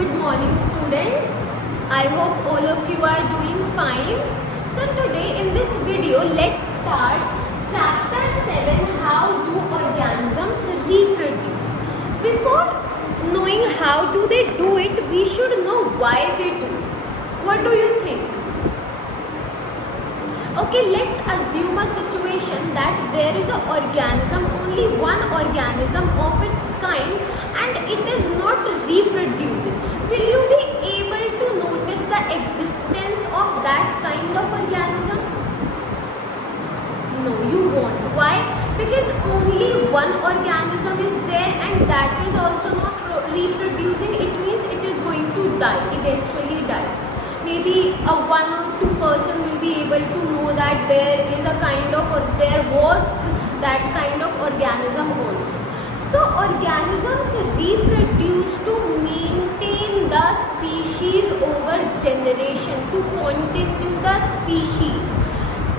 Good morning, students. I hope all of you are doing fine. So today in this video, let's start chapter 7, how do organisms reproduce. Before knowing how do they do it, we should know why they do it. What do you think? Okay, let's assume a situation that there is an organism, only one organism of its kind, and it is not reproducing. Will you be able to notice the existence of that kind of organism? No, you won't. Why? Because only one organism is there and that is also not reproducing. It means it is going to die, eventually die. Maybe a 1 or 2 person will be able to know that there is a kind of, or there was that kind of organism also. So organisms reproduce to maintain the species over generation, to continue the species.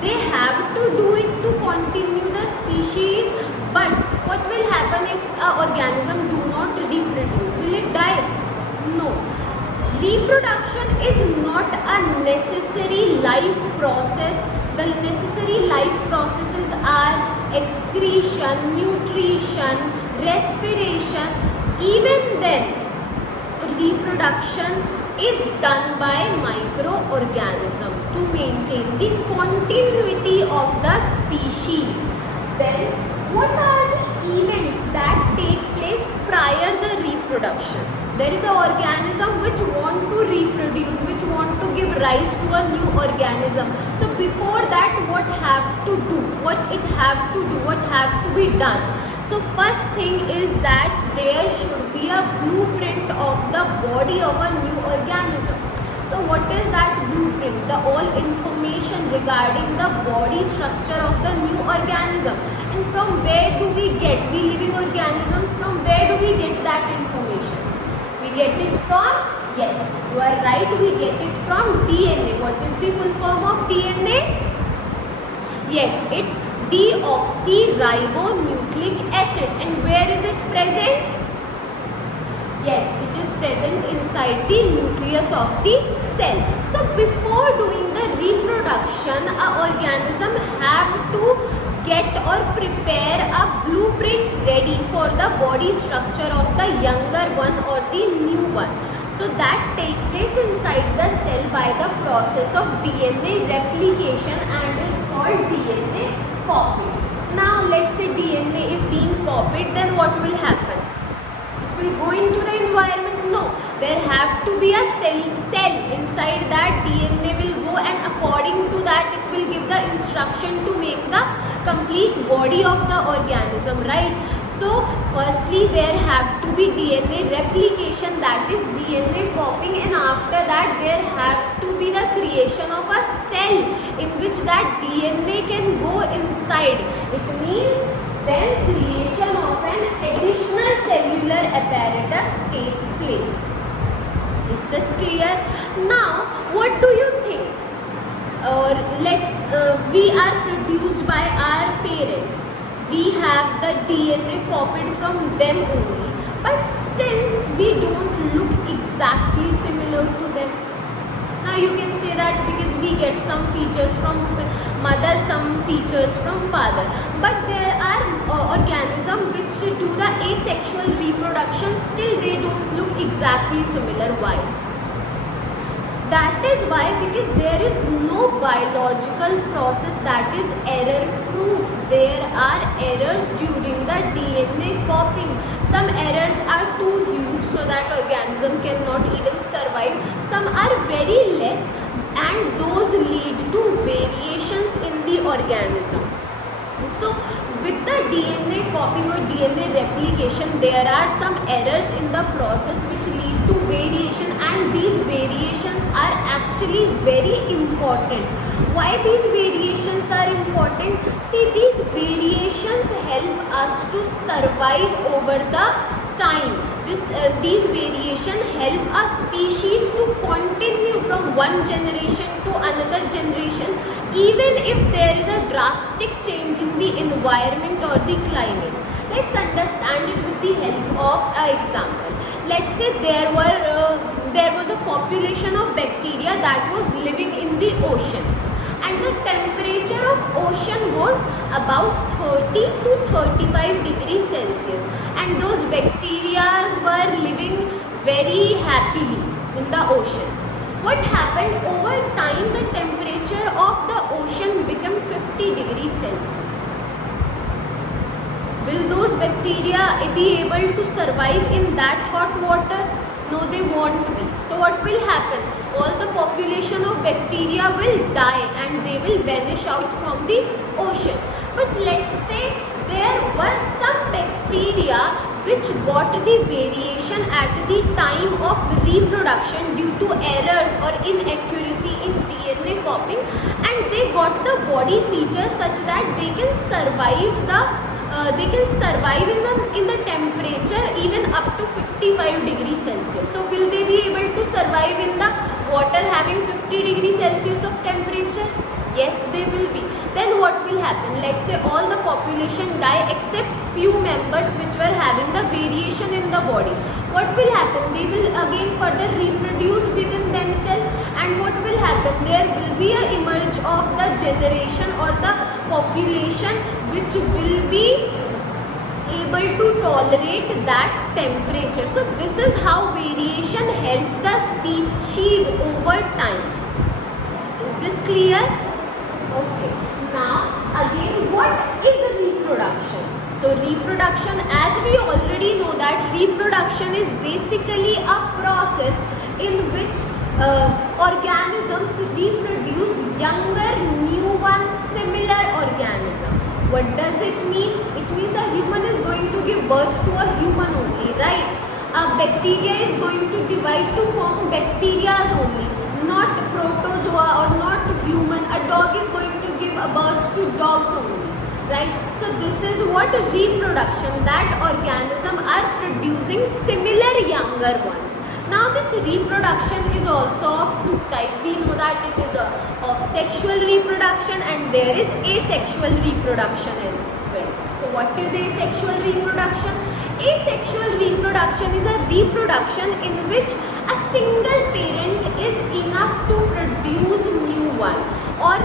They have to do it to continue the species, but what will happen if an organism do not reproduce? Will it die? No. Reproduction is not a necessary life process. The necessary life processes are excretion, nutrition, respiration. Even then, reproduction is done by microorganism to maintain the continuity of the species. Then, what are the events that take place prior the reproduction? There is an organism which want to reproduce, which want to give rise to a new organism. So before that, what have to do? What it have to do? What have to be done? So first thing is that there should be a blueprint of the body of a new organism. So what is that blueprint? The all information regarding the body structure of the new organism. And from where do we get? We living organisms, from where do we get that information? We get it from, yes, you are right, we get it from DNA. What is the full form of DNA? Yes, it's deoxyribonucleic acid. And where is it present? Yes, it is present inside the nucleus of the cell. So before doing the reproduction, an organism have to get or prepare a blueprint ready for the body structure of the younger one or the new one. So that take place inside the cell by the process of DNA replication and is called DNA copy. Now let's say DNA is being copied, then what will happen? It will go into the environment? No. There have to be a cell inside that DNA will go, and according to that it will give the instruction to make the complete body of the organism, right? So firstly there have to be DNA replication, that is DNA copying, and after that there have to be the creation of a cell in which that DNA can go inside. It means then creation of an additional cellular apparatus take place. Is this clear? Now what do you think? Or we are produced by our parents. We have the DNA copied from them only, but still we don't look exactly similar to them. Now you can say that because we get some features from mother, some features from father, but there are organisms which do the asexual reproduction, still they don't look exactly similar. Why? That is why, because there is no biological process that is error proof. There are errors during the DNA copying. Some errors are too huge so that organism cannot even survive. Some are very less, and those lead to variations in the organism. So with the DNA copying or DNA replication, there are some errors in the process which lead to variation, and these variations are actually very important. Why these variations are important? See, these variations help us to survive over the time. These variations help a species to continue from one generation to another generation, even if there is a drastic change in the environment or the climate. Let's understand it with the help of an example. let's say there was a population of bacteria that was living in the ocean, and the temperature of ocean was about 30 to 35 degrees Celsius, and those bacteria were living very happily in the ocean. What happened over time? The temperature of the ocean became 50 degrees Celsius. Will those bacteria be able to survive in that hot water? No, they won't be. So what will happen? All the population of bacteria will die and they will vanish out from the ocean. But let's say there were some bacteria which got the variation at the time of reproduction due to errors or inaccuracy in DNA copying, and they got the body features such that they can survive in the temperature even up to 55 degrees Celsius. So will they be able to survive in the water having 50 degrees Celsius of temperature? Yes, they will be. Then what will happen? Let's say all the population die except few members which were having the variation in the body. What will happen? They will again further reproduce within themselves, and what will happen? There will be a emerge of the generation or the population which will be able to tolerate that temperature. So this is how variation helps the species over time. Is this clear? Okay. Now again, what is reproduction? So reproduction, as we already know that reproduction is basically a process in which organisms reproduce younger, new ones, similar organism. What does it mean? It means a human is going to give birth to a human only, right? A bacteria is going to divide to form bacteria only, not protozoa or not human. A dog is going to give a birth to dogs only, right? So this is what reproduction, that organism are producing similar younger ones. Now this reproduction is also of two types. We know that it is of sexual reproduction and there is asexual reproduction as well. So what is asexual reproduction? Asexual reproduction is a reproduction in which a single parent is enough to produce new one, or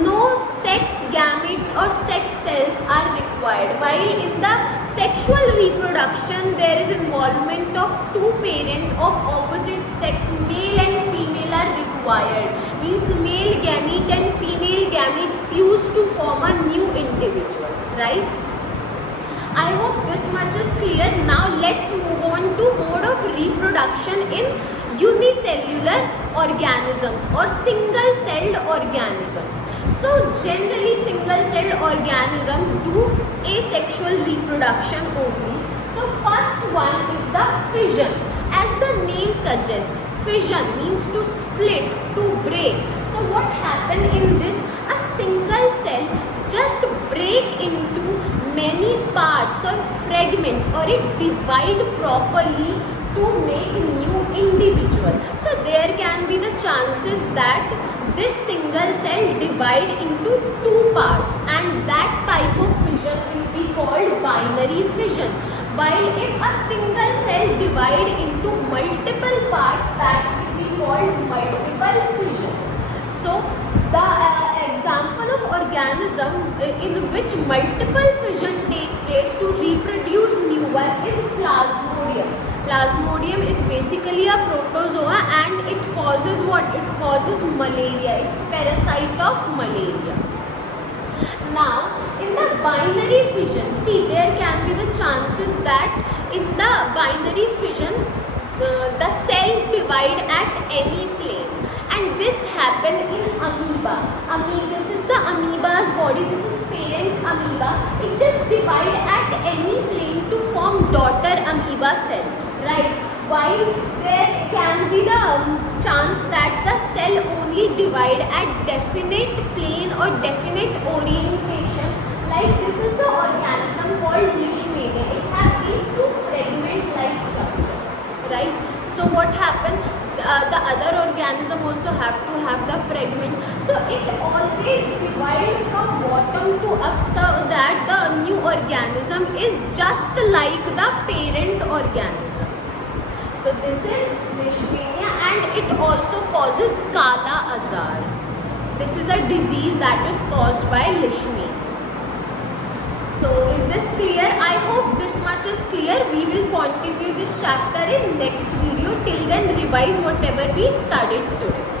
no sex gametes or sex cells are required, while in the sexual reproduction there is involvement of two parents of opposite sex, male and female are required. Means male gamete and female gamete fuse to form a new individual, right? I hope this much is clear. Now let's move on to mode of reproduction in unicellular organisms or single-celled organisms. So generally single-celled organisms do asexual reproduction only. So first one is the fission. As the name suggests, fission means to split, to break. So what happens in this? A single cell just break into many parts or fragments, or it divide properly to make new individual. So there can be the chances that this single cell divide into two parts, and that type of fission will be called binary fission. While if a single cell divide into multiple parts, that will be called multiple fission. So the example of organism in which multiple fission take place to reproduce new one is Plasmodium. Plasmodium is basically a protozoa and it causes what? It causes malaria. It's parasite of malaria. Now, in the binary fission, see, there can be the chances that in the binary fission, the cell divide at any plane, and this happen in amoeba. This is the amoeba's body. This is parent amoeba. It just divide at any plane to form daughter amoeba cell, right? While there can be the chance that the cell only divide at definite plane or definite orientation. Like this is the organism called Leishmania. It has these two fragment-like structure, right? So what happens? The other organism also have to have the fragment. So it always divide from bottom to up, so that the new organism is just like the parent organism. So this is leishmania, and it also causes Kala Azar. This is a disease that is caused by leishmania. So is this clear? I hope this much is clear. We will continue this chapter in next video. Till then, revise whatever we studied today.